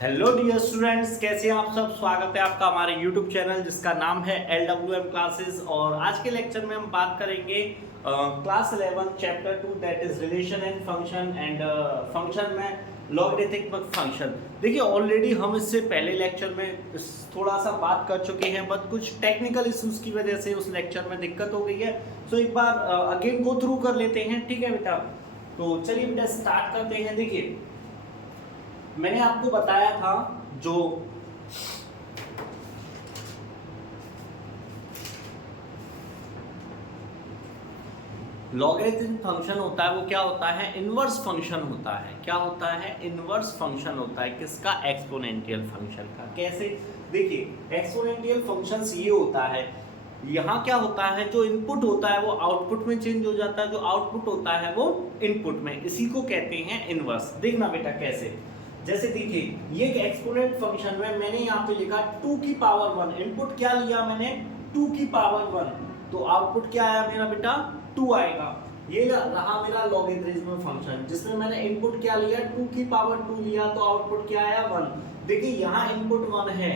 Hello dear students, कैसे हैं आप सब। स्वागत है आपका हमारे यूट्यूब चैनल जिसका नाम है LWM क्लासेस। और आज के लेक्चर में हम बात करेंगे class 11 chapter 2 that is relation and function and function में लॉगरिथमिक फंक्शन। देखिए ऑलरेडी हम इससे पहले लेक्चर में थोड़ा सा बात कर चुके हैं, बट कुछ टेक्निकल इश्यूज की वजह से उस लेक्चर में दिक्कत हो गई है। सो एक बार अगेन गो थ्रू कर लेते हैं, ठीक है बेटा। तो चलिए बेटा स्टार्ट करते हैं। देखिए मैंने आपको बताया था जो लॉगरिथम फंक्शन होता है वो क्या होता है, इनवर्स फंक्शन होता है। क्या होता है, इनवर्स फंक्शन होता है। किसका, एक्सपोनेंशियल फंक्शन का। कैसे, देखिए एक्सपोनेंशियल फंक्शन ये होता है, यहाँ क्या होता है, जो इनपुट होता है वो आउटपुट में चेंज हो जाता है, जो आउटपुट होता है वो इनपुट में। इसी को कहते हैं इनवर्स। देखना बेटा कैसे, जैसे देखिए ये एक एक्सपोनेंट फंक्शन में मैंने यहाँ पे लिखा 2 की पावर 1। इनपुट क्या लिया मैंने, 2 की पावर 1, तो आउटपुट क्या आया मेरा बेटा, 2 आएगा। ये रहा मेरा लॉगरिथमिक फंक्शन जिसमें मैंने इनपुट क्या लिया, 2 की पावर 2 लिया, तो आउटपुट क्या आया, 1। देखिए यहाँ इनपुट 1 है,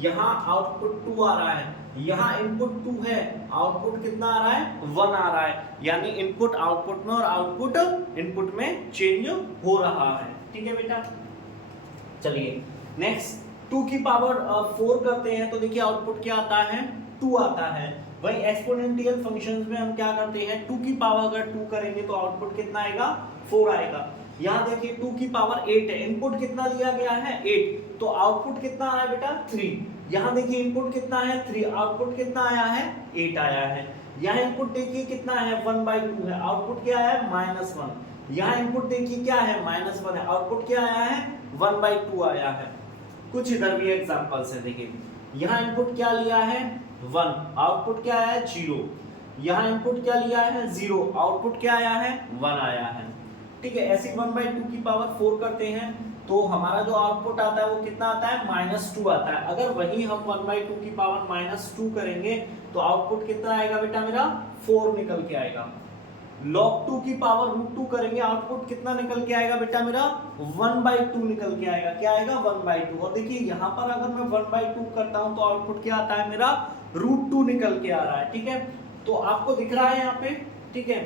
यहाँ आउटपुट 2 आ रहा है, यहाँ इनपुट 2 है, आउटपुट कितना आ रहा है, 1 आ रहा है। यानी इनपुट आउटपुट में और आउटपुट इनपुट में चेंज हो रहा है। ठीक है बेटा। चलिए नेक्स्ट 2 की पावर 4 करते हैं, तो देखिए आउटपुट क्या आता है, 2 आता है। वही एक्सपोनेंशियल फंक्शंस में हम क्या करते हैं, 2 की पावर अगर 2 करेंगे तो आउटपुट कितना आएगा, 4 आएगा। यहाँ देखिए 2 की पावर 8 है, इनपुट कितना लिया गया है, 8, तो आउटपुट कितना आया बेटा, 3। यहाँ देखिए इनपुट कितना है, 3, आउटपुट कितना आया है, 8 आया है। यहाँ इनपुट देखिए कितना है, 1/2 है, आउटपुट क्या है, -1। यहाँ इनपुट देखिए क्या है, -1 है, आउटपुट क्या आया है, 1/2 आया है। कुछ इधर भी एग्जांपल्स है। देखिए यहाँ इनपुट क्या लिया है, 1, आउटपुट क्या आया है, 0। यहाँ इनपुट क्या लिया है, 0, आउटपुट क्या आया है, 1 आया है। ठीक है, ऐसे 1/2 की पावर 4 करते हैं तो हमारा जो आउटपुट आता है वो कितना आता है, -2 आता है। अगर वही हम 1/2 की पावर -2 करेंगे तो आउटपुट कितना आएगा बेटा, मेरा 4 निकल के आएगा। log 2 की पावर √2 करेंगे, आउटपुट कितना निकल के आएगा बेटा, मेरा 1/2 निकल के आएगा। क्या आएगा, 1/2। और देखिए यहाँ पर अगर मैं 1/2 करता हूँ तो आउटपुट क्या आता है, मेरा √2 निकल के आ रहा है। ठीक है, तो आपको दिख रहा है यहाँ पे। ठीक है,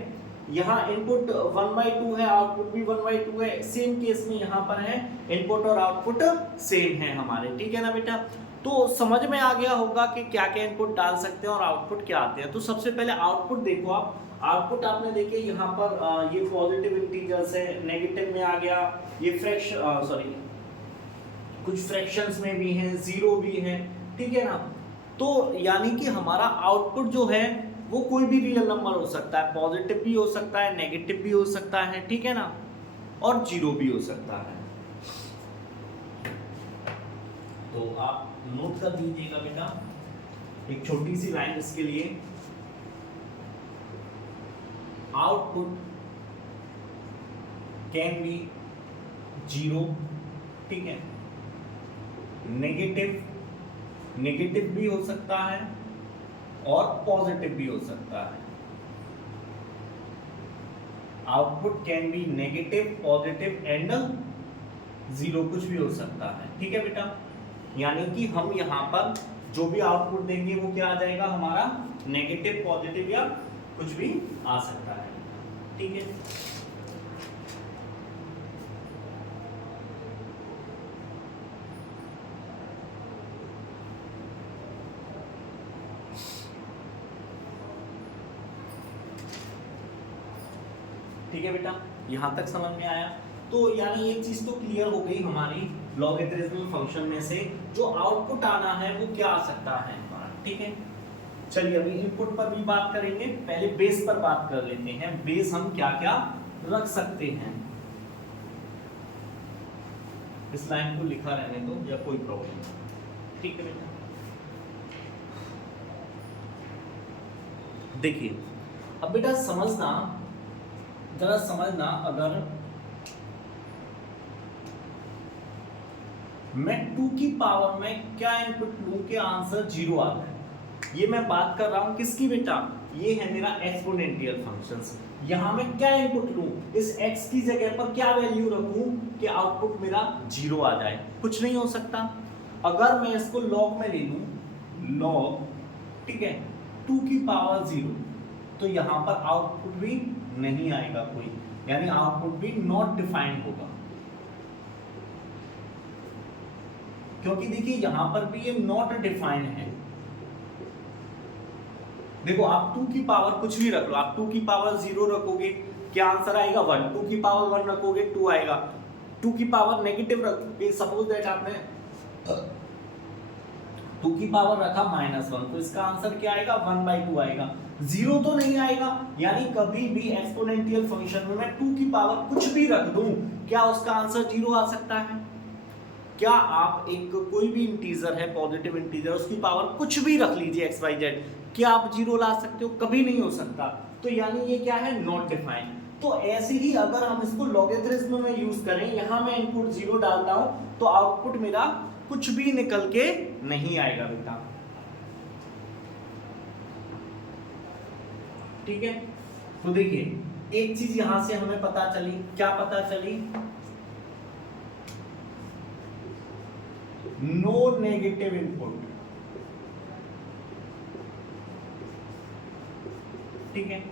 यहाँ इनपुट 1/2 है, आउटपुट भी 1/2 है। सेम केस में यहाँ पर है, इनपुट और आउटपुट सेम है हमारे। ठीक है ना बेटा। तो समझ में आ गया होगा कि क्या क्या इनपुट डाल सकते हैं और आउटपुट क्या आते हैं। तो सबसे पहले आउटपुट देखो आप। आउटपुट आपने देखे यहाँ पर ये पॉजिटिव इंटीजर्स है, नेगेटिव में आ गया, ये कुछ फ्रैक्शंस में भी हैं, जीरो भी है। ठीक है ना। तो यानी कि हमारा आउटपुट जो है वो कोई भी रियल नंबर हो सकता है, पॉजिटिव भी हो सकता है, नेगेटिव भी हो सकता है। ठीक है ना, और जीरो भी हो सकता है। तो आप नोट कर दीजिएगा बेटा, एक छोटी सी लाइन इसके लिए। आउटपुट कैन बी 0, ठीक है, नेगेटिव भी हो सकता है और पॉजिटिव भी हो सकता है। Output can be negative, positive and 0, कुछ भी हो सकता है। ठीक है बेटा, यानी कि हम यहाँ पर जो भी आउटपुट देंगे वो क्या आ जाएगा हमारा, नेगेटिव, पॉजिटिव या कुछ भी आ सकता है। ठीक है, ठीक है बेटा, यहां तक समझ में आया। तो यानी एक चीज तो क्लियर हो गई हमारी, लॉगरिथमिक फंक्शन में से जो आउटपुट आना है वो क्या आ सकता है हमारा। ठीक है, चलिए अभी इनपुट पर भी बात करेंगे, पहले बेस पर बात कर लेते हैं। बेस हम क्या क्या रख सकते हैं। इस लाइन को लिखा रहने दो या कोई प्रॉब्लम नहीं। ठीक है बेटा, देखिए अब बेटा समझना, जरा समझना, अगर मैं 2 की पावर में क्या इनपुट लूं के आंसर 0 आता है। ये मैं बात कर रहा हूं किसकी बेटा, ये है मेरा एक्सपोनेंशियल फंक्शंस। यहाँ मैं क्या इनपुट लूँ, इस x की जगह पर क्या वैल्यू रखूँ कि आउटपुट मेरा 0 आ जाए? कुछ नहीं हो सकता। अगर मैं इसको log में ले लूँ, log, ठीक है, 2 की पावर 0, तो यहाँ पर आउटपुट भी नहीं आएगा कोई, यानी आउटपुट भी नॉट डिफाइंड होगा, क्योंकि देखिए यहां पर भी ये नॉट डिफाइंड है। देखो आप 2 की पावर कुछ भी रख लो, आप 2 की पावर 0 रखोगे क्या आंसर आएगा 1, 2 की पावर 1 रखोगे 2 आएगा, 2 की पावर नेगेटिव रखोगे, सपोज दैट आपने 2 की पावर रखा -1, तो इसका आंसर क्या आएगा 1/2 आएगा, 0 तो नहीं आएगा। यानी कभी भी एक्सपोनेंशियल फंक्शन में मैं 2 की पावर कुछ भी रख दूं, क्या उसका आंसर 0 आ सकता है? क्या आप एक कोई भी इंटीजर है, पॉजिटिव इंटीजर, उसकी पावर कुछ भी रख लीजिए xyz, क्या आप 0 ला सकते हो? कभी नहीं हो सकता। तो यानी ये क्या है, नॉट डिफाइंड। तो ऐसे ही अगर हम इसको लॉगरिथम में यूज करें, यहां मैं इनपुट 0 डालता हूं तो आउटपुट मेरा कुछ भी निकल के नहीं आएगा बेटा, ठीक है। तो देखिए एक चीज यहां से हमें पता चली, क्या पता चली, नो नेगेटिव इनपुट, ठीक है।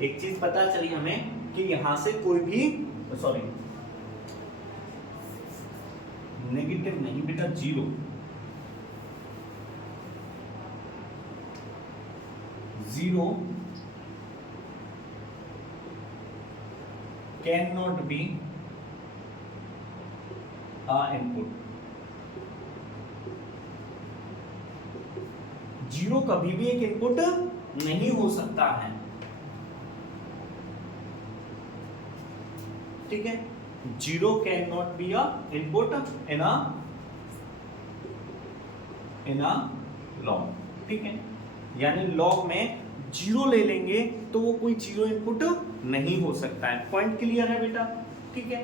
एक चीज पता चली हमें कि यहां से कोई भी नेगेटिव नहीं बेटा, 0 कैन नॉट बी इनपुट, 0 कभी भी एक इनपुट नहीं हो सकता है, ठीक है। 0 can not be a input in a log, ठीक है। यानी लॉग में 0 ले लेंगे तो वो कोई 0 इनपुट नहीं हो सकता है। पॉइंट क्लियर है बेटा, ठीक है।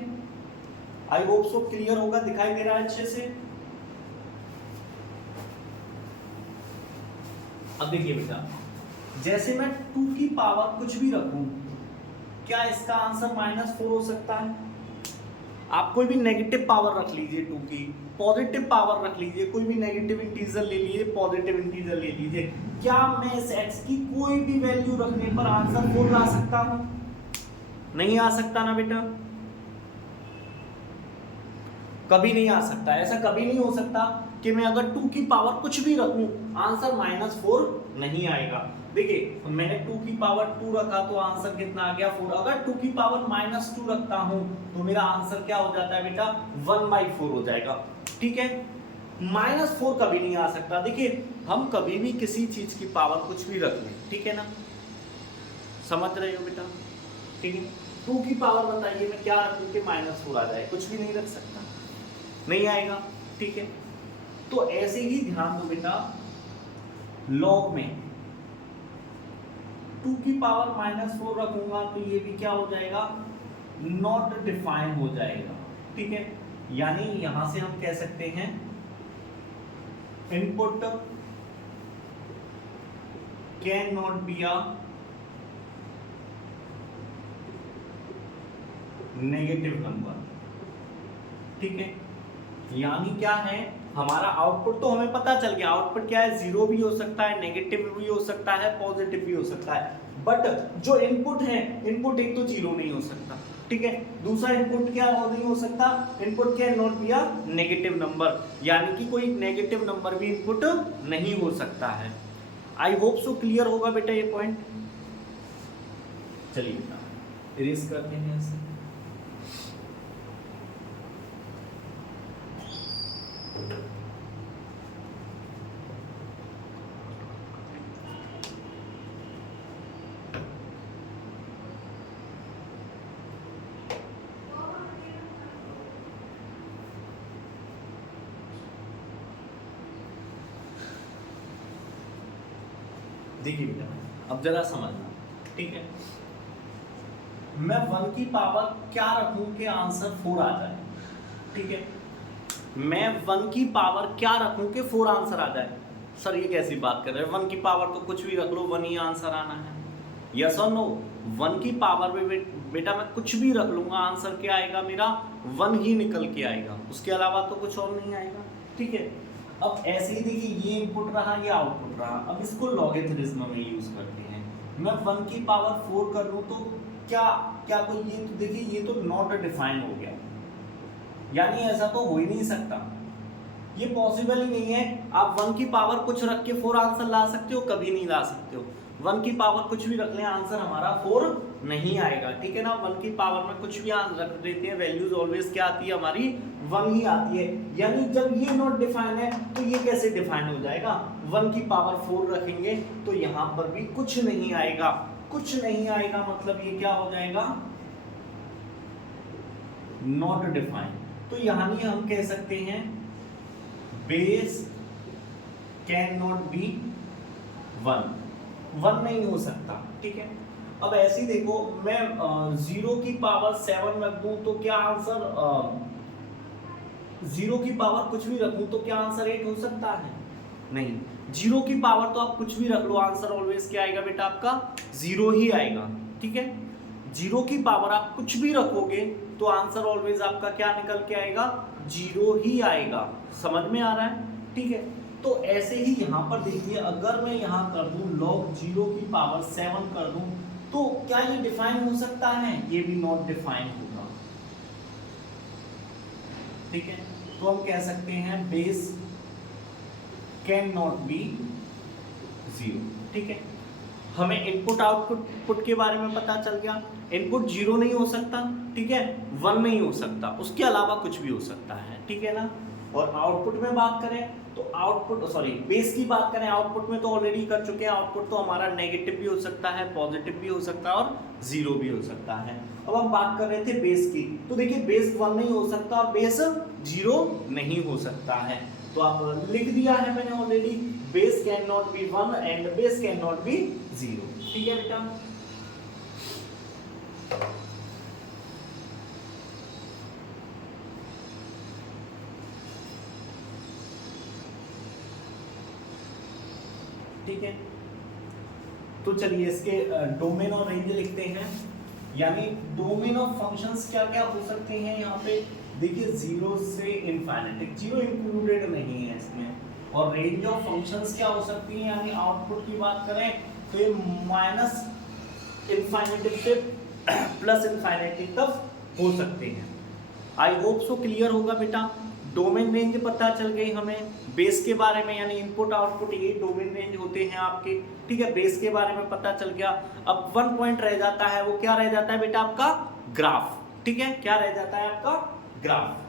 आई होप सो क्लियर होगा, दिखाई दे रहा है अच्छे से। अब देखिए बेटा, जैसे मैं 2 की पावर कुछ भी रखूं, क्या इसका आंसर -4 हो सकता है? आप कोई भी नेगेटिव पावर रख लीजिए 2 की, पॉजिटिव पावर रख लीजिए, कोई भी नेगेटिव इंटीजर ले लीजिए, पॉजिटिव इंटीजर ले लीजिए, क्या मैं इस x की कोई भी वैल्यू रखने पर आंसर 4 ला सकता हूं? नहीं आ सकता ना बेटा, कभी नहीं आ सकता। ऐसा कभी नहीं हो सकता कि मैं अगर 2 की पावर कुछ भी रखूं आंसर -4 नहीं आएगा। देखिए मैंने 2 की पावर 2 रखा तो आंसर कितना आ गया 4। अगर 2 की पावर -2 रखता हूं तो मेरा आंसर क्या हो जाता है बेटा 1/4 हो जाएगा, ठीक है। -4 कभी नहीं आ सकता। देखिए हम कभी भी किसी चीज की पावर कुछ भी रख लें, ठीक है ना, समझ रहे हो बेटा, ठीक है। 2 की पावर बताइए मैं क्या रखूं कि -4 आ जाए, कुछ भी नहीं रख सकता, नहीं आएगा, ठीक है। तो ऐसे ही ध्यान दो बेटा, लॉग में 2 की पावर -4 रखूंगा तो ये भी क्या हो जाएगा, नॉट डिफाइन हो जाएगा, ठीक है। यानी यहां से हम कह सकते हैं input can not be a negative number, ठीक है। यानी क्या है, हमारा आउटपुट तो हमें पता चल गया, आउटपुट क्या है, 0 भी हो सकता है, नेगेटिव भी हो सकता है, पॉजिटिव भी हो सकता है। बट जो इनपुट है, इनपुट एक तो 0 नहीं हो सकता, ठीक है। दूसरा इनपुट क्या नहीं हो सकता, input can not be a negative number, यानी कि कोई नेगेटिव नंबर भी इनपुट नहीं हो सकता है। आई होप सो क्लियर होगा बेटा ये पॉइंट। चलिए बेटा इरेज करते हैं इसे। देखिए बेटा अब जरा समझना, ठीक है। मैं 1 की पावर क्या रखूं कि आंसर 4 आ जाए, ठीक है। मैं 1 की पावर क्या रखूं कि 4 आंसर आ जाए, सर ये कैसी बात कर रहे हैं, 1 की पावर तो कुछ भी रख लो 1 ही आंसर आना है, यस और नो। 1 की पावर में बेटा मैं कुछ भी रख लूंगा आंसर क्या आएगा मेरा 1 ही निकल के आएगा, उसके अलावा तो कुछ और नहीं आएगा, ठीक है। अब ऐसे ही देखिए ये इनपुट रहा ये आउटपुट रहा, अब इसको लॉगरिथम में यूज करते हैं। मैं 1 की पावर 4 कर लूं तो क्या क्या कोई, ये तो देखिए ये तो नॉट डिफाइन हो गया, यानी ऐसा तो हो ही नहीं सकता, ये पॉसिबल ही नहीं है। आप 1 की पावर कुछ रख के 4 आंसर ला सकते हो, कभी नहीं ला सकते हो। 1 की पावर कुछ भी रख लें आंसर हमारा 4 नहीं आएगा, ठीक है ना। 1 की पावर में कुछ भी आंसर रख देते हैं वैल्यूज ऑलवेज क्या आती है हमारी 1 ही आती है, यानी जब ये नॉट डिफाइन है तो ये कैसे डिफाइन हो जाएगा। 1 की पावर 4 रखेंगे तो यहाँ पर भी कुछ नहीं आएगा, कुछ नहीं आएगा मतलब ये क्या हो जाएगा नॉट डिफाइन। तो यहाँ नहीं हम कह सकते हैं बेस कैन नॉट बी 1 नहीं हो सकता, ठीक है। अब ऐसे ही देखो मैं 0 की पावर 7 रख दूं तो क्या आंसर 0 की पावर कुछ भी रख दूं तो क्या आंसर 8 हो सकता है, नहीं। 0 की पावर तो आप कुछ भी रख लो आंसर ऑलवेज क्या आएगा बेटा आपका 0 ही आएगा, ठीक है। 0 की पावर आप कुछ भी रखोगे तो आंसर ऑलवेज आपका क्या निकल के आएगा 0 ही आएगा, समझ में आ रहा है, ठीक है। तो ऐसे ही यहाँ पर देखिए अगर मैं यहाँ कर दूं log 0 की पावर 7 कर दूं तो क्या ये डिफाइन हो सकता है, ये भी नॉट डिफाइन होगा, ठीक है। तो हम कह सकते हैं बेस कैन नॉट बी 0, ठीक है। हमें इनपुट आउटपुट के बारे में पता चल गया, इनपुट 0 नहीं हो सकता, ठीक है, 1 नहीं हो सकता, उसके अलावा कुछ भी हो सकता है, ठीक है ना। और आउटपुट में बात करें तो बेस की बात करें, आउटपुट में तो ऑलरेडी कर चुके हैं, आउटपुट तो हमारा नेगेटिव भी हो सकता है, पॉजिटिव भी हो सकता है और 0 भी हो सकता है। अब हम बात कर रहे थे बेस की, तो देखिए बेस 1 नहीं हो सकता और बेस 0 नहीं हो सकता है, तो आप लिख दिया है मैंने already base can not be 1 and base can not be 0, ठीक है बेटा। ठीक है, तो चलिए इसके डोमेन और रेंज लिखते हैं, यानी डोमेन ऑफ फंक्शंस क्या क्या हो सकते हैं यहाँ पे देखिए 0 से इनफाइनाइट, 0 इंक्लूडेड नहीं है इसमें। और रेंज ऑफ फंक्शंस क्या हो सकती है, यानी आउटपुट की बात करें तो ये माइनस इनफाइनाइट से प्लस इनफाइनाइट तक हो सकते हैं। आई होप सो क्लियर होगा बेटा। डोमेन रेंज पता चल गई हमें बेस के बारे में, यानी इनपुट आउटपुट ये डोमेन रेंज होते हैं आपके, ठीक है। बेस के बारे में पता चल गया। अब 1 पॉइंट रह जाता है, वो क्या रह जाता है बेटा आपका ग्राफ, ठीक है। क्या रह जाता है आपका ग्राफ।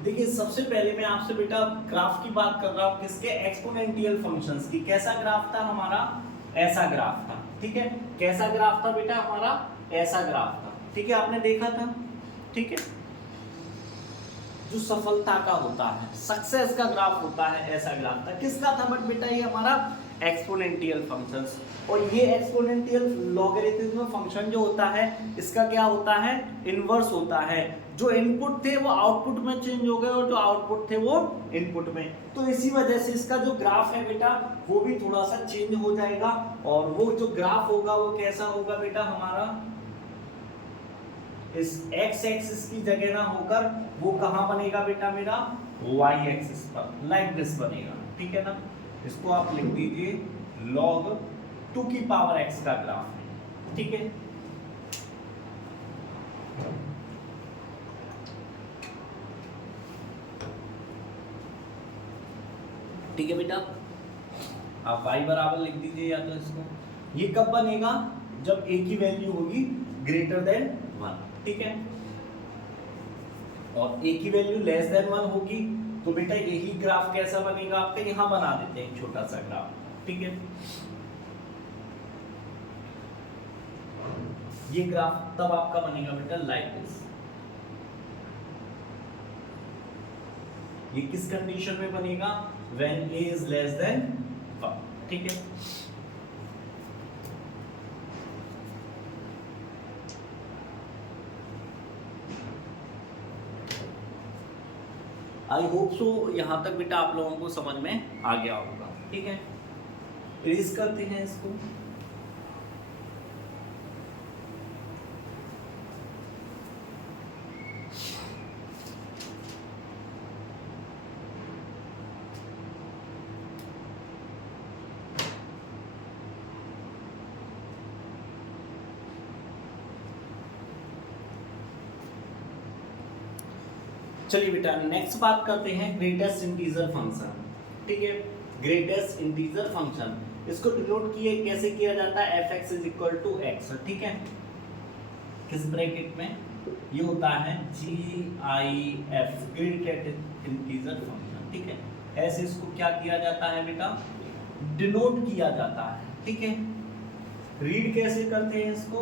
देखिए सबसे पहले मैं आपसे बेटा ग्राफ की बात कर रहा हूं, किसके एक्सपोनेंशियल फंक्शंस की। कैसा ग्राफ था हमारा, ऐसा ग्राफ था, ठीक है। कैसा ग्राफ था बेटा हमारा, ऐसा ग्राफ था, ठीक है, आपने देखा था, ठीक है। जो सफलता का होता है, सक्सेस का ग्राफ होता है, ऐसा ग्राफ था। किसका था बट बेटा ये हमारा एक्सपोनेंशियल फंक्शंस। और ये एक्सपोनेंशियल लॉगरिथम फंक्शन जो होता है इसका क्या होता है, इनवर्स होता है। जो इनपुट थे वो आउटपुट में चेंज हो गए और जो आउटपुट थे वो इनपुट में, तो इसी वजह से इसका जो ग्राफ है बेटा वो भी थोड़ा सा चेंज हो जाएगा। और वो जो ग्राफ होगा वो कैसा होगा बेटा हमारा, इस x एक्सिस की जगह ना होकर वो कहां बनेगा बेटा मेरा y एक्सिस पर, लाइक दिस बनेगा, ठीक है ना। इसको आप लिख दीजिए log 2 की पावर x का ग्राफ है, ठीक है। ठीक है बेटा, आप y बराबर लिख दीजिए या तो इसको। ये कब बनेगा, जब a की वैल्यू होगी ग्रेटर देन 1, ठीक है। और a की वैल्यू लेस देन 1 होगी तो बेटा यही ग्राफ कैसा बनेगा आपका, यहां बना देते हैं छोटा सा ग्राफ, ठीक है। ये ग्राफ तब आपका बनेगा बेटा लाइक दिस। ये किस कंडीशन में बनेगा? When a is less than 1, ठीक है। आई होप सो यहाँ तक बेटा आप लोगों को समझ में आ गया होगा, ठीक है। इरेज करते हैं इसको। चलिए बेटा नेक्स्ट बात करते हैं ग्रेटेस्ट इंटीजर फंक्शन, ठीक है। ग्रेटेस्ट इंटीजर फंक्शन इसको डिनोट किए कैसे किया जाता है? f(x) is equal to x, ठीक है। किस ब्रैकेट में? ये होता है GIF ग्रेटेस्ट इंटीजर फंक्शन, ठीक है। ऐसे इसको क्या किया जाता है बेटा? डिनोट किया जाता है, ठीक है। रीड कैसे करते हैं इसको?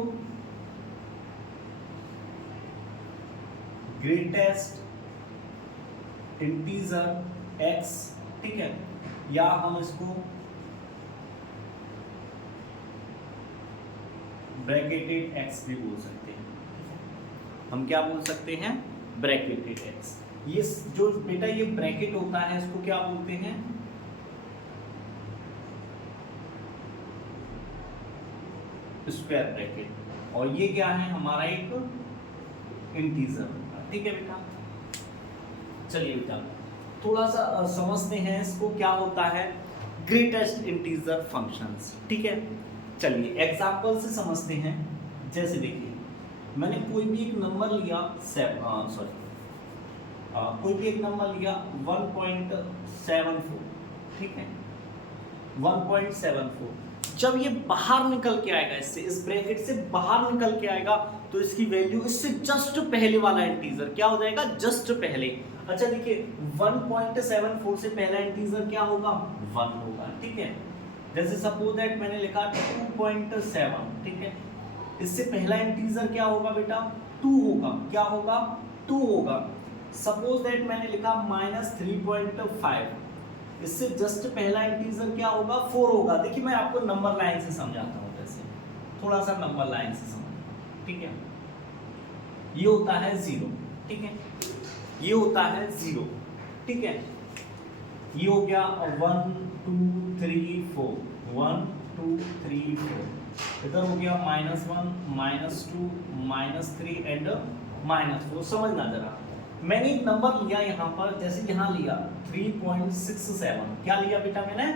ग्रेटेस्ट इंटीजर x, ठीक है। या हम इसको ब्रैकेटेड x भी बोल सकते हैं। हम क्या बोल सकते हैं? Bracketed x। ये जो बेटा ये ब्रैकेट होता है इसको क्या बोलते हैं? Square bracket. और ये क्या है? हमारा एक इंटीजर, ठीक है बेटा। चलिए बेटा थोड़ा सा समझते हैं इसको क्या होता है ग्रेटेस्ट इंटीजर फंक्शंस, ठीक है। चलिए एग्जांपल से समझते हैं। जैसे देखिए मैंने कोई भी एक नंबर लिया कोई भी एक नंबर लिया 1.74, ठीक है। 1.74 जब ये बाहर निकल के आएगा, इससे इस ब्रैकेट से बाहर निकल के आएगा तो इसकी वैल्यू इससे जस्ट पहले वाला इंटीजर क्या हो जाएगा? जस्ट पहले। अच्छा देखिए 1.74 से पहला इंटीजर क्या होगा? 1 होगा, ठीक है। जैसे सपोज दैट मैंने लिखा 2.7, ठीक है। इससे पहला इंटीजर क्या होगा बेटा? 2 होगा। क्या होगा? 2 होगा। सपोज दैट मैंने लिखा -3.5, इससे जस्ट पहला इंटीजर क्या होगा? 4 होगा। देखिए मैं आपको नंबर लाइन से समझाता हूँ, जैसे थोड़ा सा नंबर लाइन से समझ, ठीक है। ये होता है 0, ठीक है। ये होता है 0, ठीक है। ये हो गया 1 2 3 4, 1 2 3 4। इधर हो गया -1 -2 -3 एंड -4। समझना जरा, मैंने एक नंबर लिया यहाँ पर, जैसे यहाँ लिया 3.67। क्या लिया बेटा मैंने?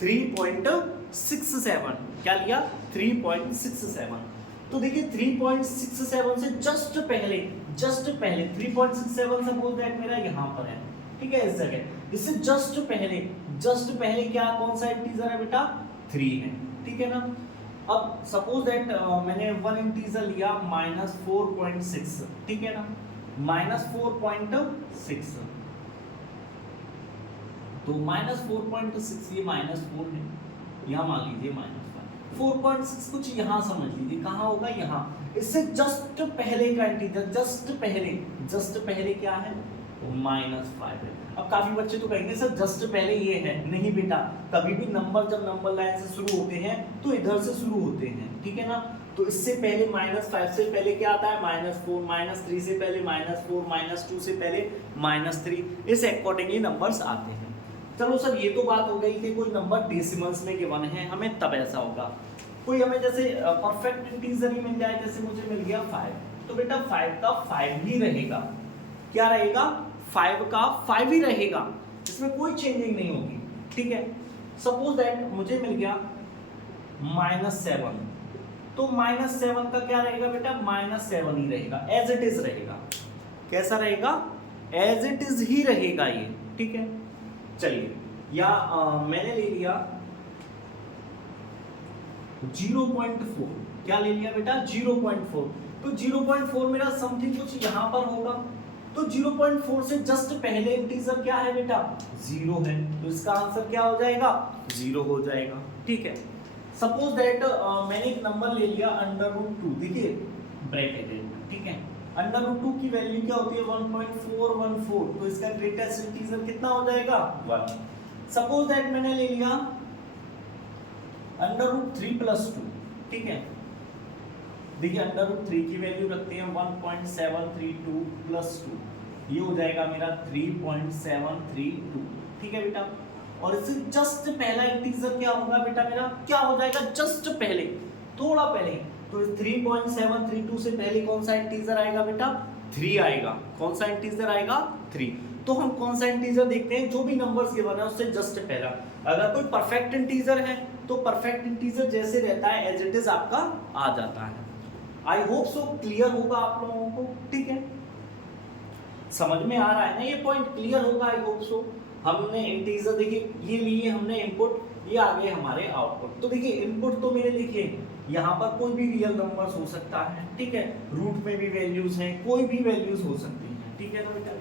3.67। क्या लिया? 3.67। तो देखिए 3.67 से जस्ट पहले 3.67 सपोज दैट मेरा यहाँ पर है, ठीक है, इस जगह। इससे जस्ट पहले क्या कौन सा इंटीजर है बेटा? 3 है, ठीक है ना। अब सपोज दैट मैंने वन इंटीजर लिया -4.6, ठीक है ना। -4.6 तो -4.6 ये -4 है, यहाँ मान लीजिए -5। 4.6 कुछ यहाँ समझ लीजिए कहाँ होगा? यहाँ। इससे जस्ट पहले का इंटीजर जस्ट पहले क्या है? -5 है। अब काफी बच्चे तो कहेंगे सर जस्ट पहले ये है। नहीं बेटा, कभी भी नंबर जब नंबर लाइन से शुरू होते हैं तो इधर से शुरू होते हैं, ठीक है ना। तो इससे पहले -5 से पहले क्या आता है? -4, -3 से पहले -4, -2 से पहले -3। इस अकॉर्डिंगली नंबर्स आते हैं। चलो सर ये तो बात हो गई कि कोई नंबर डेसिमल्स में गिवन है, हमें तब ऐसा होगा। कोई हमें जैसे परफेक्ट इंटीजर ही मिल जाए, जैसे मुझे मिल गया 5, तो बेटा 5 का 5 ही रहेगा। क्या रहेगा? 5 का 5 ही रहेगा, इसमें कोई चेंजिंग नहीं होगी, ठीक है। सपोज दैट मुझे मिल गया -7, तो -7 का क्या रहेगा बेटा? -7 ही रहेगा, एज इट इज रहेगा। कैसा रहेगा? एज इट इज ही रहेगा ये, ठीक है। चलिए या मैंने ले लिया 0.4। क्या ले लिया बेटा? 0.4। तो 0.4 मेरा समथिंग कुछ यहाँ पर होगा। तो 0.4 से जस्ट पहले इंटीजर क्या है बेटा? 0 है। तो इसका आंसर क्या हो जाएगा? 0 हो जाएगा, ठीक है। सपोज दैट मैंने एक नंबर ले लिया √2। देखिए ब्रैकेटेड में, ठीक है। अंडर रूट 2 की वैल्यू क्या होती है 1.414, तो इसका ग्रेटेस्ट इंटीजर कितना हो जाएगा 1। सपोज दैट मैंने ले लिया अंडर रूट 3 प्लस 2, ठीक है। देखिए अंडर रूट 3 की वैल्यू रखते हैं 1.732 प्लस 2, ये हो जाएगा मेरा 3.732, ठीक है बेटा। और इससे जस्ट पहला इंटीजर क्या होगा बेटा मेरा, क्या हो जाएगा जस्ट पहले, थोड़ा पहले, तो 3.732 से पहले कौन सा इंटीजर आएगा बेटा 3 आएगा। कौन सा इंटीजर आएगा 3। तो हम कौन सा इंटीजर देखते हैं, जो भी नंबर्स गिवन है उससे जस्ट पहला। अगर कोई परफेक्ट इंटीजर है तो परफेक्ट इंटीजर जैसे रहता है एज इट इज आपका आ जाता है। आई होप सो क्लियर होगा आप लोगों को, ठीक है, समझ में आ रहा है ना, ये पॉइंट क्लियर होगा आई होप सो। हमने इंटीजर देखिए ये लिए हमने इनपुट, ये आ गए हमारे आउटपुट। तो देखिए इनपुट तो मेरे देखिए यहाँ पर कोई भी रियल नंबर्स हो सकता है, ठीक है, रूट में भी वैल्यूज हैं, कोई भी वैल्यूज हो सकती हैं, ठीक है ना बेटा।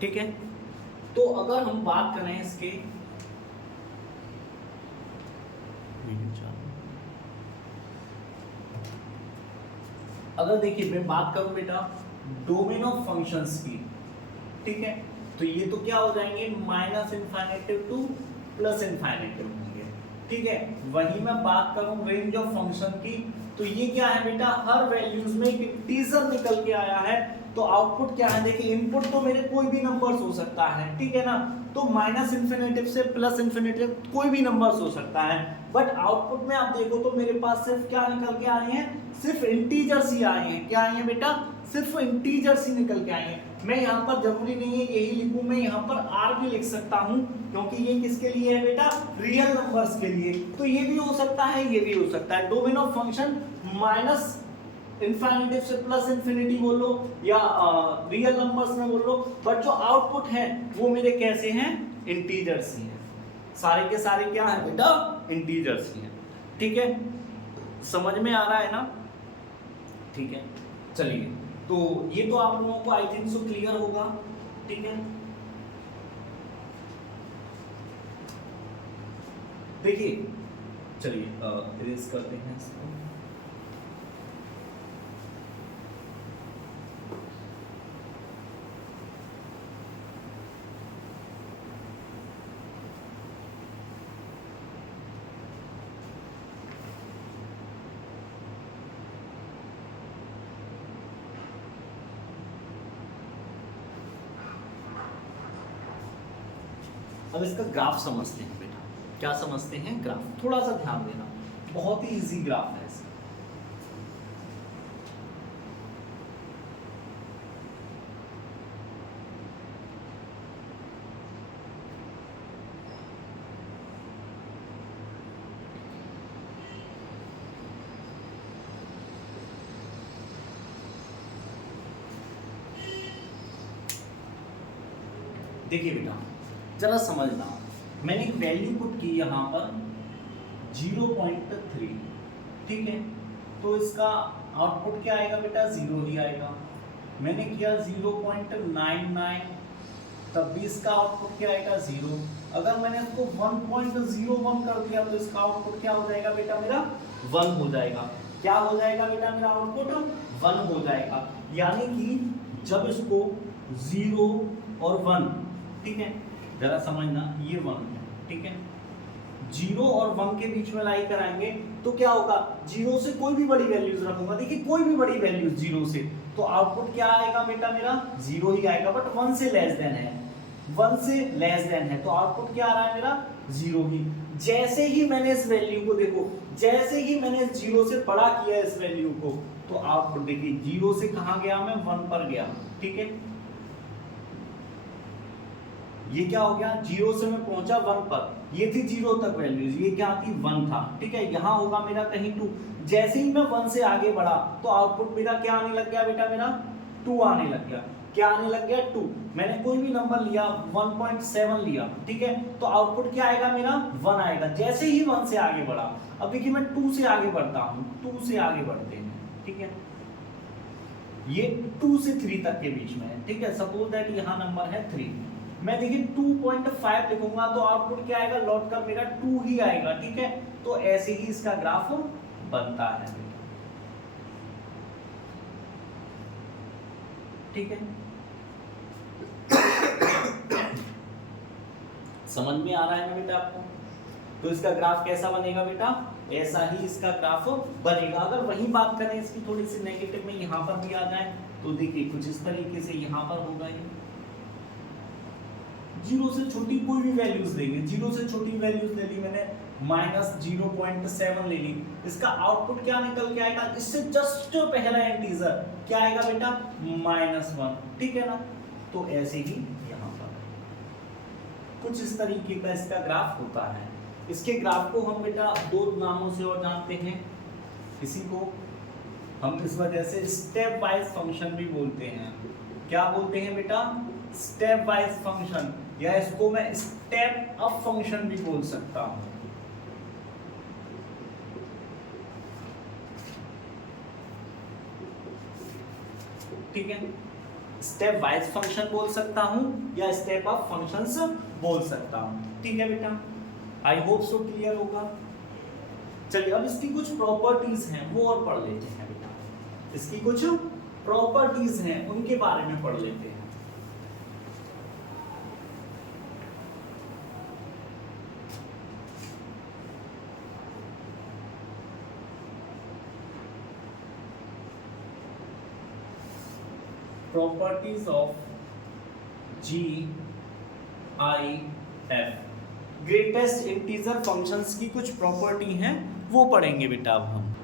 ठीक है, तो अगर हम बात करें इसके, अगर देखिए मैं बात करूं बेटा डोमेन ऑफ फंक्शंस की, ठीक है, तो ये तो क्या हो जाएंगे माइनस इनफाइनेटिव टू प्लस इनफाइनेटिव होंगे, ठीक है। वही मैं बात करूं रेंज ऑफ फंक्शन की, तो ये क्या है बेटा हर वैल्यूज में एक इंटीजर निकल के आया है, तो आउटपुट क्या है देखिए इनपुट तो मेरे कोई भी नंबर्स हो सकता है, ठीक है ना, तो माइनस इन्फिनेटिव से प्लस इन्फिनेटिव कोई भी नंबर्स हो सकता है, बट आउटपुट में आप देखो तो मेरे पास सिर्फ क्या निकल के आए हैं, सिर्फ इंटीजर्स ही आए हैं। क्या आए हैं बेटा, सिर्फ इंटीजर्स ही निकल के आए हैं। मैं यहाँ पर जरूरी नहीं है यही लिखूं, मैं यहाँ पर आर भी लिख सकता हूँ, क्योंकि ये किसके लिए है बेटा रियल नंबर्स के लिए, तो ये भी हो सकता है ये भी हो सकता है। Domain of function minus infinity से प्लस इन्फिनिटी बोल लो या रियल नंबर्स में बोल लो, बट जो आउटपुट है वो मेरे कैसे हैं इंटीजर्स ही हैं, सारे के सारे क्या है बेटा इंटीजर्स ही हैं, ठीक है, समझ में आ रहा है ना, ठीक है। चलिए तो ये तो आप लोगों को आई थिंक सो क्लियर होगा, ठीक है। देखिए चलिए इरेज करते हैं इसको। अब इसका ग्राफ समझते हैं बेटा, क्या समझते हैं ग्राफ, थोड़ा सा ध्यान देना, बहुत ही इजी ग्राफ है इसका। देखिए बेटा जरा समझना, मैंने एक वैल्यू पुट की यहाँ पर 0.3, ठीक है, तो इसका आउटपुट क्या आएगा बेटा 0 ही आएगा। मैंने किया 0.99, तब भी इसका आउटपुट क्या आएगा 0। अगर मैंने इसको 1.01 कर दिया तो इसका आउटपुट क्या हो जाएगा बेटा मेरा 1 हो जाएगा। क्या हो जाएगा बेटा मेरा आउटपुट 1 हो जाएगा। यानी कि जब इसको 0 और 1, ठीक है, जरा समझना ये 1 है, ठीक है, 0 और 1 के बीच में लाई कराएंगे तो क्या होगा, 0 से कोई भी बड़ी वैल्यूज रखूंगा, देखिए कोई भी बड़ी वैल्यूज 0 से, तो आउटपुट क्या आएगा बेटा मेरा 0 ही आएगा, बट 1 से लेस देन है, 1 से लेस देन है, तो आउटपुट क्या आ रहा है मेरा 0 ही। जैसे ही मैंने इस वैल्यू को देखो, जैसे ही मैंने 0 से बड़ा किया इस वैल्यू को, तो आउटपुट देखिए 0 से कहां गया मैं 1 पर गया, ठीक है, ये क्या हो गया 0 से मैं पहुंचा 1 पर, ये थी 0 तक वैल्यूज, ये क्या थी 1 था, ठीक है, यहाँ होगा मेरा कहीं 2। जैसे ही मैं 1 से आगे बढ़ा तो आउटपुट मेरा क्या आने लग गया बेटा मेरा 2 आने लग गया। क्या आने लग गया 2। मैंने कोई भी नंबर लिया 1.7 लिया, ठीक है, तो आउटपुट क्या आएगा मेरा 1 आएगा, जैसे ही 1 से आगे बढ़ा। अब देखिए मैं 2 से आगे बढ़ता हूँ, 2 से आगे बढ़ते हैं, ठीक है, ये 2 से 3 तक के बीच में है, ठीक है, सपोज दैट यहाँ नंबर है 3, मैं देखिए 2.5 लिखूंगा तो आउटपुट क्या आएगा, लौट कर मेरा 2 ही आएगा, ठीक है। तो ऐसे ही इसका ग्राफ बनता है, ठीक है। समझ में आ रहा है ना बेटा आपको? तो इसका ग्राफ कैसा बनेगा बेटा, ऐसा ही इसका ग्राफ बनेगा। अगर वही बात करें इसकी थोड़ी सी नेगेटिव में यहाँ पर भी आ जाए तो देखिए कुछ इस तरीके से यहाँ पर होगा ये, जीरो से छोटी कोई भी वैल्यूज लेंगे, जीरो से छोटी वैल्यूज ले ली मैंने, -0.7 ले ली, इसका आउटपुट क्या निकल के आएगा, इससे जस्ट पहला इंटीजर क्या आएगा बेटा, -1, ठीक है ना। तो ऐसे ही यहाँ पर कुछ इस तरीके का इसका ग्राफ होता है। इसके ग्राफ को हम बेटा दो नामों से और जानते हैं, इसी को हम इस वजह से स्टेप वाइज फंक्शन भी बोलते हैं। क्या बोलते हैं बेटा, स्टेप वाइज फंक्शन, या इसको मैं स्टेप अप फंक्शन भी बोल सकता हूं, ठीक है। स्टेप वाइज फंक्शन बोल सकता हूं या स्टेप अप फंक्शंस बोल सकता हूं, ठीक है बेटा। आई होप सो क्लियर होगा। चलिए अब इसकी कुछ प्रॉपर्टीज हैं वो और पढ़ लेते हैं बेटा, इसकी कुछ प्रॉपर्टीज हैं उनके बारे में पढ़ लेते हैं। Properties of GIF, greatest integer functions की कुछ प्रॉपर्टी हैं वो पढ़ेंगे बेटा अब हम।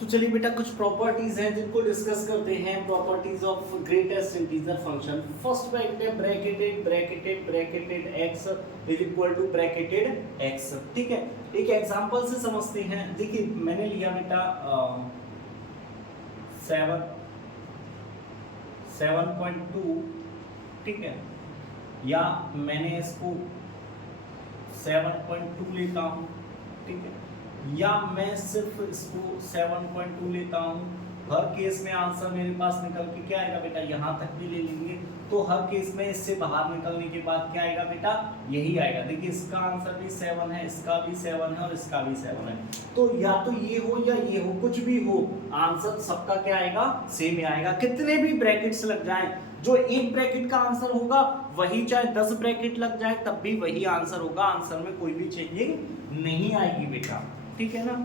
तो चलिए बेटा कुछ प्रॉपर्टीज हैं जिनको डिस्कस करते हैं, properties of greatest integer function. First bracketed x is equal to bracketed x, ठीक है। एक एग्जांपल से समझते हैं। देखिए मैंने लिया बेटा 7.2, ठीक है, या मैंने इसको 7.2 लेता हूँ, ठीक है, या मैं सिर्फ इसको 7.2 लेता हूँ। हर केस में आंसर मेरे पास निकल के क्या आएगा बेटा, यहाँ तक भी ले लेंगे तो हर केस में इससे बाहर निकलने के बाद क्या आएगा बेटा, यही आएगा। देखिए इसका आंसर भी 7 है, इसका भी 7 है और इसका भी 7 है। तो या तो ये हो या ये हो, कुछ भी हो, आंसर सबका क्या आएगा, सेम आएगा। कितने भी ब्रैकेट्स लग जाएं, जो एक ब्रैकेट का आंसर होगा वही चाहे 10 ब्रैकेट लग जाए तब भी वही आंसर होगा, आंसर में कोई भी चेंजिंग नहीं आएगी बेटा, ठीक है ना।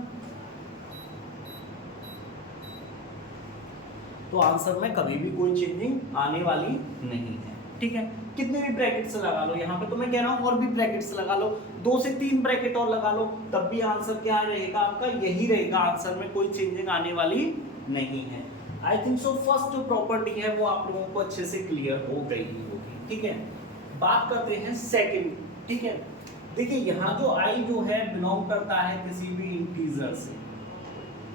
तो आंसर में कभी भी कोई चेंजिंग आने वाली नहीं है, ठीक है। कितने भी ब्रैकेट्स लगा लो, यहाँ पे तो मैं कह रहा हूँ और भी ब्रैकेट्स लगा लो, 2 से 3 ब्रैकेट और लगा लो, तब भी आंसर क्या रहेगा आपका, यही रहेगा, आंसर में कोई चेंजिंग आने वाली नहीं है। आई थिंक सो फर्स्ट जो प्रॉपर्टी है वो आप लोगों को अच्छे से क्लियर हो गई होगी, ठीक है। बात करते हैं सेकंड, ठीक है। देखिए यहाँ जो आई जो है बिलोंग करता है किसी भी इंटीजर से,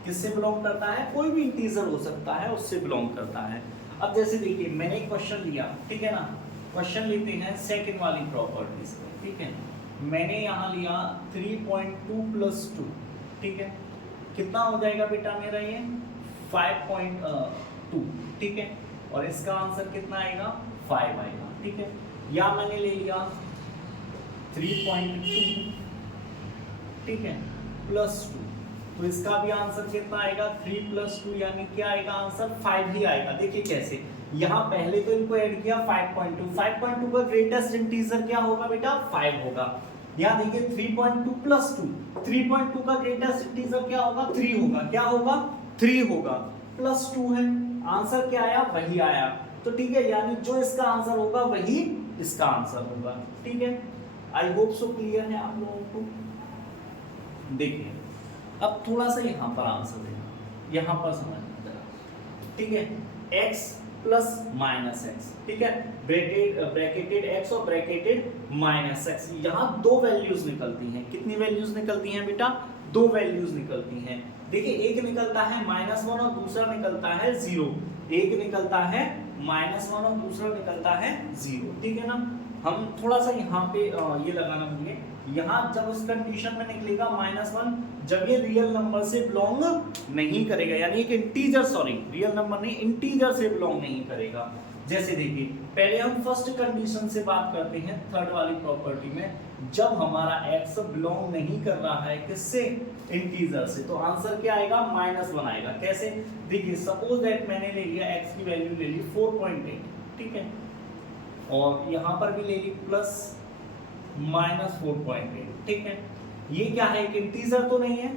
किससे बिलोंग करता है, कोई भी इंटीजर हो सकता है उससे बिलोंग करता है। अब जैसे देखिए मैंने एक क्वेश्चन लिया, ठीक है ना, क्वेश्चन लेते हैं सेकंड वाली प्रॉपर्टी से, ठीक है। मैंने यहाँ लिया 3.2 + 2, ठीक है, कितना हो जाएगा बेटा मेरा ये 5.2, ठीक है, और इसका आंसर कितना आएगा 5 आएगा, ठीक है। या मैंने ले लिया 3.2, ठीक है, +2, तो इसका भी आंसर कितना आएगा 3 + 2 यानी क्या आएगा आंसर 5 ही आएगा। देखिए कैसे, यहाँ पहले तो इनको ऐड किया 5.2 का ग्रेटेस्ट इंटीजर क्या होगा बेटा 5 होगा। यहाँ देखिए 3.2 + 2, 3.2 का ग्रेटेस्ट इंटीजर क्या होगा 3 होगा, क्या होगा 3 होगा, +2 है, आंसर क्या आया वही आया। तो ठीक है, यानी जो इसका आंसर होगा वही इसका आंसर होगा, ठीक है। आई होप सो क्लियर है आप लोगों को। देखिए अब थोड़ा सा यहाँ पर आंसर देना, यहाँ पर समझना जरा, ठीक है। x + -x, ठीक है, ब्रैकेटेड x और ब्रैकेटेड -x, यहाँ 2 वैल्यूज निकलती हैं। कितनी वैल्यूज निकलती हैं बेटा 2 वैल्यूज निकलती हैं। देखिए एक निकलता है -1 और दूसरा निकलता है 0, एक निकलता है -1 और दूसरा निकलता है 0, ठीक है ना। हम थोड़ा सा यहाँ पे ये लगाना होंगे, यहाँ जब इस कंडीशन में निकलेगा -1, जब ये रियल नंबर से बिलोंग नहीं करेगा, यानी एक इंटीजर, सॉरी रियल नंबर नहीं इंटीजर से बिलोंग नहीं करेगा, जैसे देखिए पहले हम फर्स्ट कंडीशन से बात करते हैं, थर्ड वाली प्रॉपर्टी में, जब हमारा x बिलोंग नहीं कर रहा है किससे, इंटीजर से, तो आंसर क्या आएगा, -1 आएगा। कैसे, देखिए सपोज दैट मैंने ले लिया x की वैल्यू ले ली 4.8, ठीक है, और यहाँ पर भी ले ली प्लस -4.8, ठीक है। ये क्या है, एक इंटीजर तो नहीं है,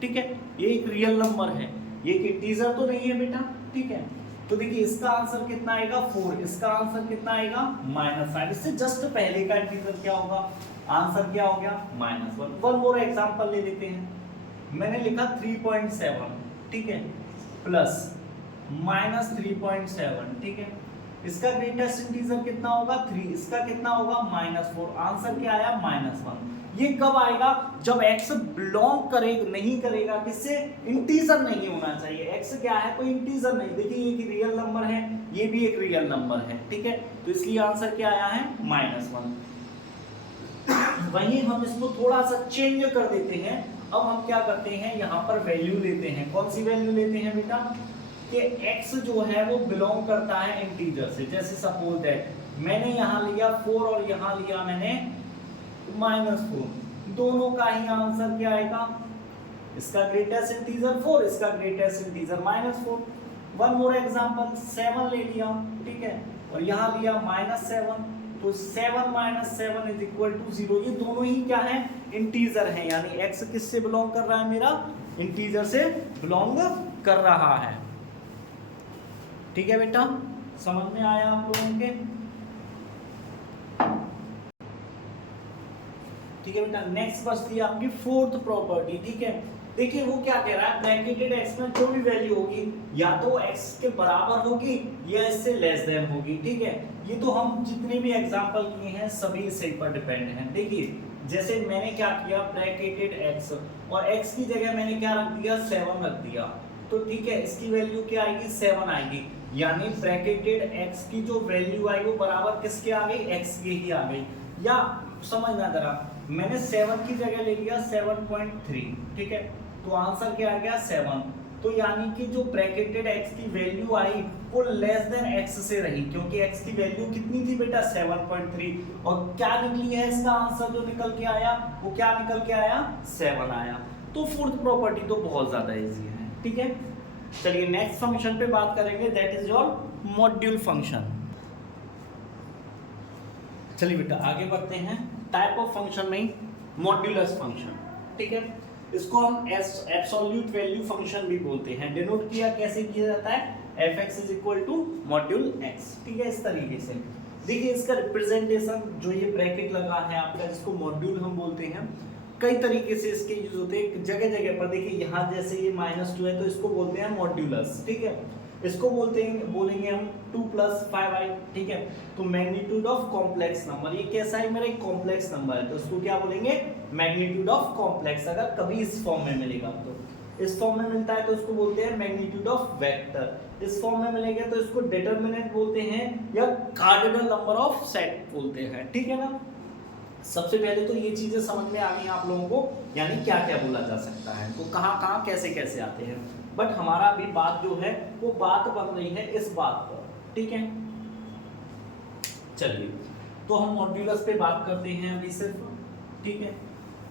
ठीक है, ये एक रियल नंबर है, ये एक इंटीजर तो नहीं है बेटा, ठीक है। तो देखिए इसका आंसर कितना आएगा 4, इसका आंसर कितना आएगा -5, इससे जस्ट पहले का इंटीजर क्या होगा, आंसर क्या हो गया -1। वन मोर एग्जांपल ले लेते हैं, मैंने लिखा 3.7, ठीक है, प्लस -3.7, ठीक है, इसका ग्रेटेस्ट इंटीजर कितना होगा 3, इसका कितना होगा -4, आंसर क्या आया -1। ये कब आएगा, जब x बिलोंग नहीं करेगा किससे, इंटीजर नहीं होना चाहिए। x क्या है, कोई इंटीजर नहीं, देखिए ये एक रियल नंबर है, ये भी एक रियल नंबर है, ठीक है, तो इसलिए आंसर क्या आया है -1। वहीं हम इसको थोड़ा सा चेंज कर देते हैं, अब हम क्या करते हैं, यहाँ पर वैल्यू लेते हैं, कौन सी वैल्यू लेते हैं बेटा, कि x जो है वो बिलोंग करता है इंटीजर से। जैसे सपोज दैट मैंने यहाँ लिया 4 और यहाँ लिया मैंने -4, दोनों का ही आंसर क्या आएगा, इसका ग्रेटेस्ट इंटीजर 4, इसका greatest integer -4। One more example, 7 ले लिया, ठीक है, और यहाँ लिया -7, तो 7 - 7 = 0। ये दोनों ही क्या है, इंटीजर हैं, यानी x किससे बिलोंग कर रहा है, मेरा इंटीजर से बिलोंग कर रहा है, ठीक है बेटा, समझ में आया आप लोगों के, ठीक है बेटा। नेक्स्ट बचती है आपकी फोर्थ प्रॉपर्टी, ठीक है, देखिए वो क्या कह रहा है, ब्रैकेटेड x में जो भी वैल्यू होगी या तो x के बराबर होगी या इससे लेस देन होगी, ठीक है। ये तो हम जितने भी एग्जांपल किए हैं सभी इसी पर डिपेंड हैं। देखिए जैसे मैंने क्या किया, ब्रैकेटेड x और x की जगह मैंने क्या रख दिया, 7 रख दिया, तो ठीक है, इसकी वैल्यू क्या आएगी, 7 आएगी, यानी ब्रैकेटेड x की जो वैल्यू आई वो बराबर किसके आ गई, x की ही आ गई। या समझना जरा, मैंने 7 की जगह ले लिया 7.3, ठीक है, तो आंसर क्या आ गया 7। तो यानी कि जो ब्रैकेटेड x की वैल्यू आई वो लेस देन x से रही, क्योंकि x की वैल्यू कितनी थी बेटा, 7.3, और क्या निकली है इसका आंसर जो निकल के आया, वो क्या निकल के आया, 7 आया। तो फोर्थ प्रॉपर्टी तो बहुत ज्यादा इजी है, ठीक है। चलिए नेक्स्ट फंक्शन पे बात करेंगे, that is your module function. चलिए बेटा आगे बढ़ते हैं, टाइप ऑफ फंक्शन में मॉड्यूलस फंक्शन, ठीक है, इसको हम एब्सोल्यूट वैल्यू फंक्शन भी बोलते हैं। डिनोट किया कैसे किया जाता है, fx = मॉड्यूल x, ठीक है, इस तरीके से। देखिए इसका रिप्रेजेंटेशन जो ये ब्रैकेट लगा है आपका, जिसको मॉड्यूल हम बोलते हैं, कई तरीके से इसके यूज होते हैं जगह जगह पर। देखिए यहाँ जैसे ये -2 है तो इसको बोलते हैं मॉड्यूलस, ठीक है, इसको बोलेंगे हम 2 + 5i, ठीक है। तो मैग्नीट्यूड ऑफ कॉम्प्लेक्स नंबर, ये कैसा है, मेरा एक कॉम्प्लेक्स नंबर है, तो इसको क्या बोलेंगे, मैग्नीट्यूड ऑफ कॉम्प्लेक्स। अगर कभी इस फॉर्म में मिलेगा, तो इस फॉर्म में मिलता है तो इसको बोलते हैं मैग्नीट्यूड ऑफ वेक्टर, इस फॉर्म में मिलेगा तो इसको डिटरमिनेंट बोलते हैं या कार्डिनल नंबर ऑफ सेट बोलते हैं, ठीक है ना। सबसे पहले तो ये चीजें समझ में आ गई आप लोगों को, यानी क्या क्या बोला जा सकता है, तो कहाँ कहाँ कैसे कैसे आते हैं। बट हमारा अभी बात जो है वो बात बन रही है इस बात पर, ठीक है। चलिए तो हम मॉड्यूलस पे बात करते हैं अभी सिर्फ, ठीक है।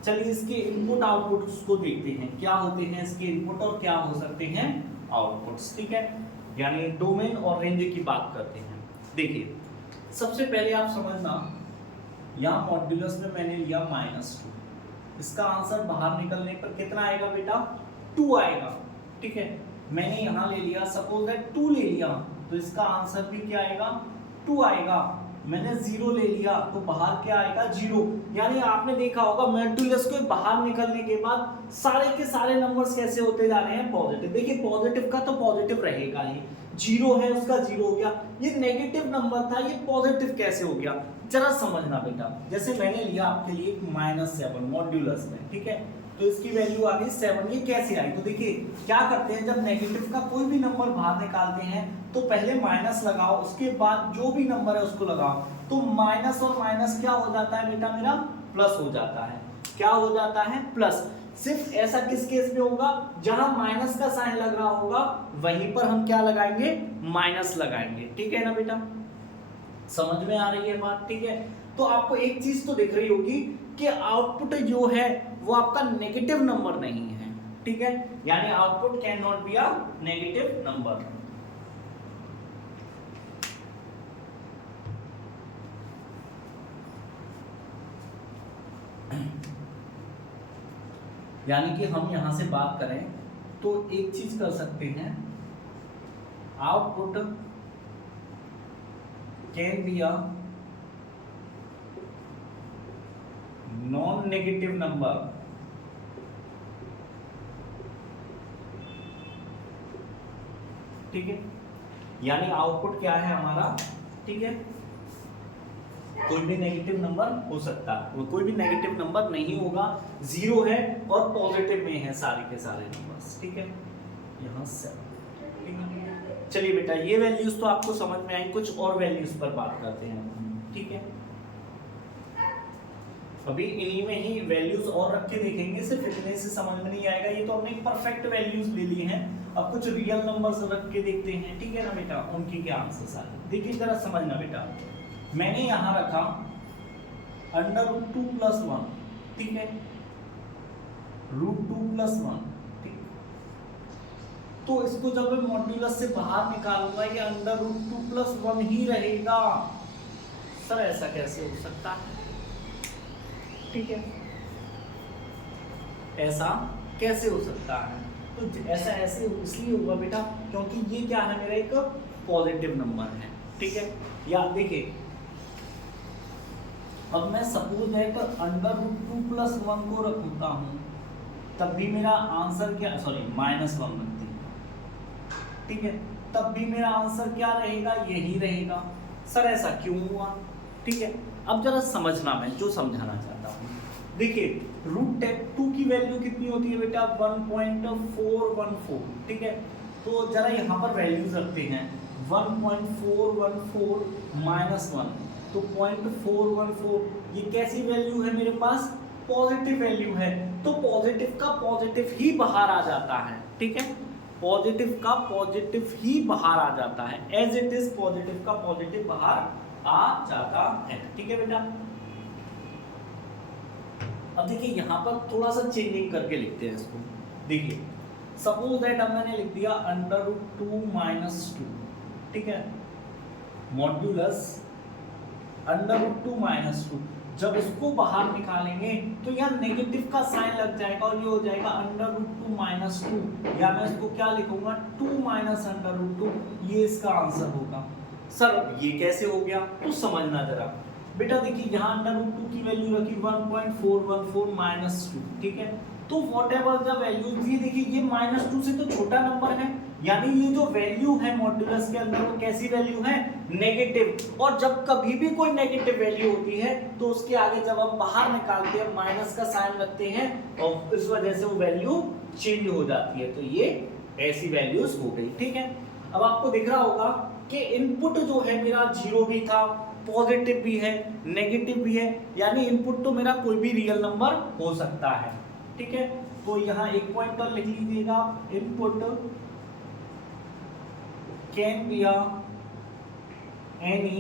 चलिए इसके इनपुट आउटपुट्स को देखते हैं, क्या होते हैं इसके इनपुट और क्या हो सकते हैं आउटपुट्स, ठीक है, यानी डोमेन और रेंज की बात करते हैं। देखिए सबसे पहले आप समझना, यहाँ मॉड्यूलस में मैंने लिया -2, इसका आंसर बाहर निकलने पर कितना आएगा बेटा, 2 आएगा, ठीक है। मैंने यहाँ ले लिया सपोज दैट 2 ले लिया, तो इसका आंसर भी क्या आएगा, 2 आएगा। मैंने 0 ले लिया तो बाहर क्या आएगा, 0। यानी आपने देखा होगा मॉड्यूलस को बाहर निकलने के बाद सारे के सारे नंबर्स कैसे होते जा रहे हैं, पॉजिटिव। देखिए पॉजिटिव का तो पॉजिटिव रहेगा ही, 0 है उसका 0 हो गया, ये नेगेटिव नंबर था ये पॉजिटिव कैसे हो गया, जरा समझना बेटा। जैसे मैंने लिया आपके लिए -7 मॉड्यूलस में, ठीक है, तो इसकी वैल्यू आ गई 7, ये कैसे आई, तो देखिए क्या करते हैं, जब नेगेटिव का कोई भी नंबर बाहर निकालते हैं तो पहले माइनस लगाओ, उसके बाद जो भी नंबर है उसको लगाओ, तो माइनस और माइनस क्या हो जाता है बेटा, मेरा प्लस हो जाता है। क्या हो जाता है, प्लस। सिर्फ ऐसा किस केस में होगा, जहां माइनस का साइन लग रहा होगा वहीं पर हम क्या लगाएंगे, माइनस लगाएंगे, ठीक है ना बेटा। समझ में आ रही है बात, ठीक है। तो आपको एक चीज तो दिख रही होगी कि आउटपुट जो है वो आपका नेगेटिव नंबर नहीं है, ठीक है, यानी output can not be a negative number. यानी कि हम यहां से बात करें तो एक चीज कर सकते हैं, output can be a non negative number, ठीक है, यानी आउटपुट क्या है हमारा, ठीक है, कोई भी नेगेटिव नंबर हो सकता है, कोई भी नेगेटिव नंबर नहीं होगा, जीरो है और पॉजिटिव में है सारे के सारे नंबर्स, ठीक है, यहाँ से। चलिए बेटा ये वैल्यूज तो आपको समझ में आई, कुछ और वैल्यूज पर बात करते हैं, ठीक है। अभी इन्हीं में ही वैल्यूज और रख के देखेंगे, सिर्फ इतने से समझ में नहीं आएगा, ये तो हमने परफेक्ट वैल्यूज ले ली हैं, अब कुछ रियल नंबर्स रख के देखते हैं, ठीक है ना बेटा, उनकी क्या आंसर्स आए, देखिए जरा समझना बेटा। मैंने यहां रखा √2+1, ठीक है, √2+1, ठीक, तो इसको जब मैं मॉड्यूलस से बाहर निकालूंगा ये √2+1 ही रहेगा। सर ऐसा कैसे हो सकता है, ठीक है, ऐसा कैसे हो सकता है, तो ऐसा ऐसे इसलिए होगा बेटा क्योंकि ये क्या है, मेरा एक पॉजिटिव नंबर है, ठीक है। या देखिए अब मैं सपोज दैट √2+1 को रखता हूं, तब भी मेरा आंसर क्या, सॉरी -1 रखती है, ठीक है, तब भी मेरा आंसर क्या रहेगा, यही रहेगा। सर ऐसा क्यों हुआ, ठीक है, अब जरा समझना, मैं जो समझाना चाहता हूँ, देखिए √2 की वैल्यू कितनी होती है बेटा, 1.414, ठीक है, तो जरा यहाँ पर वैल्यूज रखते हैं, 1.414 -1, तो 0.414 ये कैसी वैल्यू है मेरे पास, पॉजिटिव वैल्यू है, तो पॉजिटिव का पॉजिटिव ही बाहर आ जाता है, ठीक है, पॉजिटिव का पॉजिटिव ही बाहर आ जाता है, एज इट इज पॉजिटिव का पॉजिटिव बाहर आ जाता है, ठीक है बेटा। अब देखिए यहाँ पर थोड़ा सा चेंजिंग करके लिखते हैं इसको, देखिए सपोज दैट अब मैंने लिख दिया √2 - 2, ठीक है, मॉड्यूलस √2 - 2, जब इसको बाहर निकालेंगे तो यहाँ नेगेटिव का साइन लग जाएगा और ये हो जाएगा √2 - 2, या मैं इसको क्या लिखूंगा 2 - √2, ये इसका आंसर होगा। सर ये कैसे हो गया, तो समझना जरा बेटा, देखिए यहाँ √2 की वैल्यू रखी 1.414 -2, ठीक है, तो वॉट एवर द वैल्यू दी, देखिए ये -2 से तो छोटा नंबर है, यानी ये जो वैल्यू है मॉड्यूलस के अंदर वो कैसी वैल्यू है, नेगेटिव, और जब कभी भी कोई नेगेटिव वैल्यू होती है तो उसके आगे जब हम बाहर निकालते हैं माइनस का साइन रखते हैं और इस वजह से वो वैल्यू चेंज हो जाती है, तो ये ऐसी वैल्यूज हो गई, ठीक है। अब आपको दिख रहा होगा कि इनपुट जो है मेरा 0 भी था, पॉजिटिव भी है, नेगेटिव भी है, यानी इनपुट तो मेरा कोई भी रियल नंबर हो सकता है, ठीक है, तो यहाँ एक पॉइंट और लिख लीजिएगा, input can be any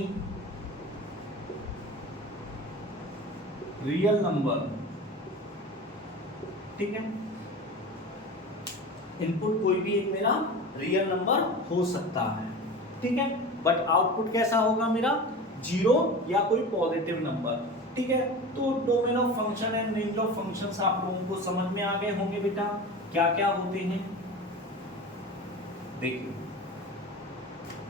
real number, ठीक है, इनपुट कोई भी एक मेरा रियल नंबर हो सकता है, ठीक है, बट आउटपुट कैसा होगा मेरा, 0 या कोई पॉजिटिव नंबर, ठीक है। तो domain of function and range of functions आप लोगों को समझ में आ गए होंगे बेटा, क्या क्या होते हैं, देखिए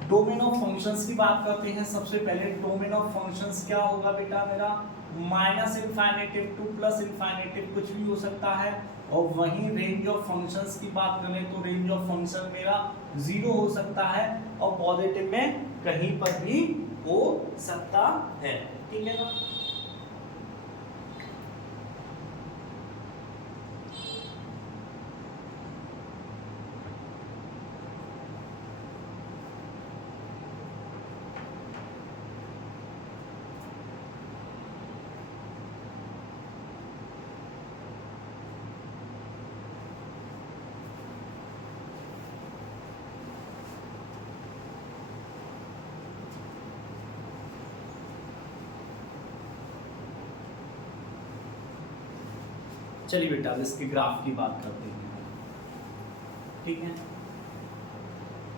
डोमेन ऑफ फंक्शंस की बात करते हैं। सबसे पहले डोमेन ऑफ फंक्शंस क्या होगा बेटा मेरा, -इनफाइनेटिव टू +इनफाइनेटिव कुछ भी हो सकता है, और वहीं रेंज ऑफ फंक्शंस की बात करें तो रेंज ऑफ फंक्शन मेरा 0 हो सकता है और पॉजिटिव में कहीं पर भी हो सकता है, ठीक है ना। चलिए बेटा अब इसके ग्राफ की बात करते हैं, ठीक है।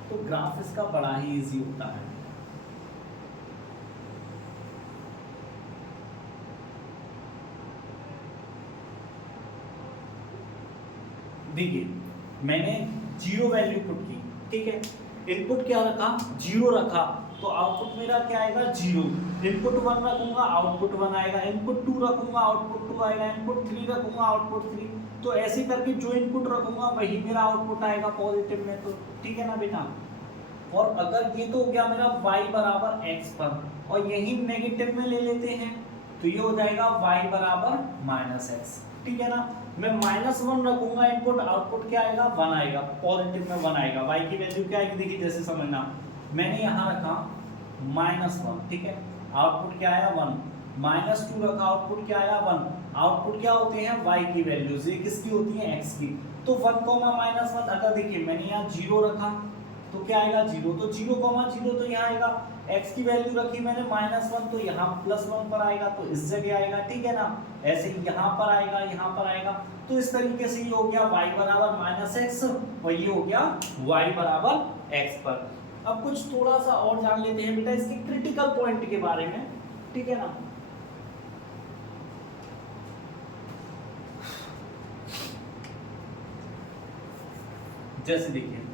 तो ग्राफ इसका बड़ा ही इजी होता है। देखिए मैंने 0 वैल्यू पुट की, ठीक है। इनपुट क्या रखा, 0 रखा, तो आउटपुट मेरा क्या आएगा 0। इनपुट 1 रखूंगा आउटपुट 1 आएगा, इनपुट 2 रखूंगा आउटपुट 2 आएगा, इनपुट 3 रखूंगा आउटपुट 3। तो ऐसे करके जो इनपुट रखूंगा वही मेरा आउटपुट आएगा पॉजिटिव में, तो ठीक है ना बेटा। और अगर ये तो हो गया मेरा y बराबर x पर, और यही नेगेटिव में ले लेते हैं तो ये हो जाएगा y बराबर -x, ठीक है ना। मैं -1 रखूंगा इनपुट, आउटपुट क्या आएगा 1 आएगा, पॉजिटिव में 1 आएगा। y की वैल्यू क्या आएगी देखिए, जैसे समझना, मैंने यहाँ रखा -1, ठीक है, आउटपुट क्या आया 1, -2 रखा, आउटपुट क्या आया 1। आउटपुट क्या होते हैं y की वैल्यूज, ये किसकी होती है x की। तो 1, -1, अगर देखिए मैंने यहाँ 0 रखा तो क्या आएगा 0, तो 0, 0 तो यहाँ आएगा। x की वैल्यू रखी मैंने -1 तो यहाँ +1 पर आएगा, तो इस जगह आएगा, ठीक है ना। ऐसे ही यहाँ पर आएगा, यहाँ पर आएगा। तो इस तरीके से ये हो गया y बराबर -x और ये हो गया y बराबर x पर। अब कुछ थोड़ा सा और जान लेते हैं बेटा इसके क्रिटिकल पॉइंट के बारे में, ठीक है ना। जैसे देखिए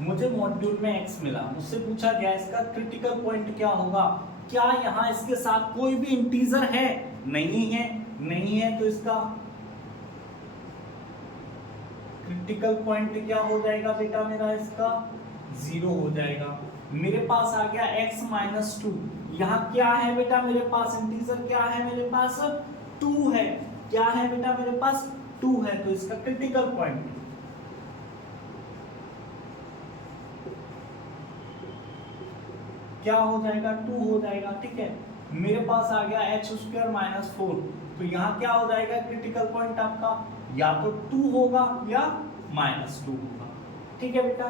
मुझे मॉड्यूल में x मिला, मुझसे पूछा गया इसका क्रिटिकल पॉइंट क्या होगा। क्या यहाँ इसके साथ कोई भी इंटीजर है, नहीं है, नहीं है, तो इसका क्रिटिकल पॉइंट क्या हो जाएगा बेटा मेरा, इसका 0 हो जाएगा। मेरे पास आ गया x -2, यहाँ क्या है बेटा मेरे पास, इंटीजर क्या है मेरे पास 2 है, क्या है बेटा मेरे पास 2 है, तो इसका क्रिटिकल पॉइंट क्या हो जाएगा 2 हो जाएगा, ठीक है। मेरे पास आ गया x² -4, तो यहाँ क्या हो जाएगा क्रिटिकल पॉइंट आपका, या तो 2 होगा या -2 होगा, ठीक है बेटा।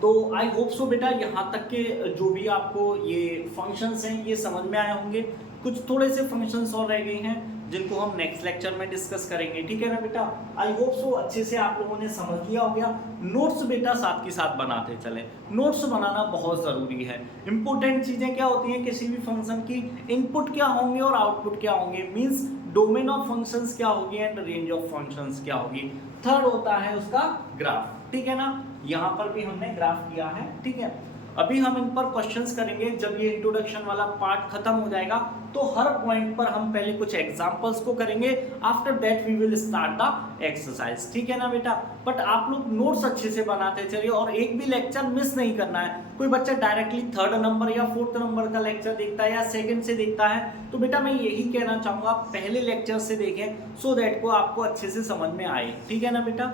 तो आई होप सो बेटा यहाँ तक के जो भी आपको ये फंक्शंस हैं ये समझ में आए होंगे। कुछ थोड़े से फंक्शंस और रह गए हैं जिनको हम नेक्स्ट लेक्चर में डिस्कस करेंगे, ठीक है ना बेटा। आई होप सो अच्छे से आप लोगों ने समझ लिया हो गया। नोट्स बेटा साथ के साथ बनाते चलें, नोट्स बनाना बहुत ज़रूरी है। इंपॉर्टेंट चीज़ें क्या होती हैं किसी भी फंक्शन की, इनपुट क्या होंगे और आउटपुट क्या होंगे, मीन्स डोमेन ऑफ फंक्शंस क्या होगी एंड रेंज ऑफ फंक्शंस क्या होगी। थर्ड होता है उसका ग्राफ, ठीक है ना। यहाँ पर भी हमने ग्राफ किया है, ठीक है। अभी हम इन पर क्वेश्चंस करेंगे जब ये इंट्रोडक्शन वाला पार्ट खत्म हो जाएगा, तो हर पॉइंट पर हम पहले कुछ एग्जांपल्स को करेंगे, after that we will start the exercise, ठीक है ना बेटा। बट आप लोग नोट्स अच्छे से बनाते चलिए और एक भी लेक्चर मिस नहीं करना है। कोई बच्चा डायरेक्टली 3rd नंबर या 4th नंबर का लेक्चर देखता है या 2nd से देखता है, तो बेटा मैं यही कहना चाहूँगा पहले लेक्चर से देखें सो दैट को आपको अच्छे से समझ में आए, ठीक है ना बेटा।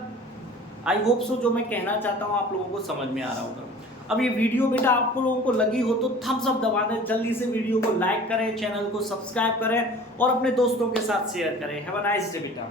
आई होप सो जो मैं कहना चाहता हूँ आप लोगों को समझ में आ रहा होगा। अब ये वीडियो बेटा आप लोगों को लगी हो तो थम्स अप दबा दें, जल्दी से वीडियो को लाइक करें, चैनल को सब्सक्राइब करें और अपने दोस्तों के साथ शेयर करें। हैव अ नाइस डे बेटा।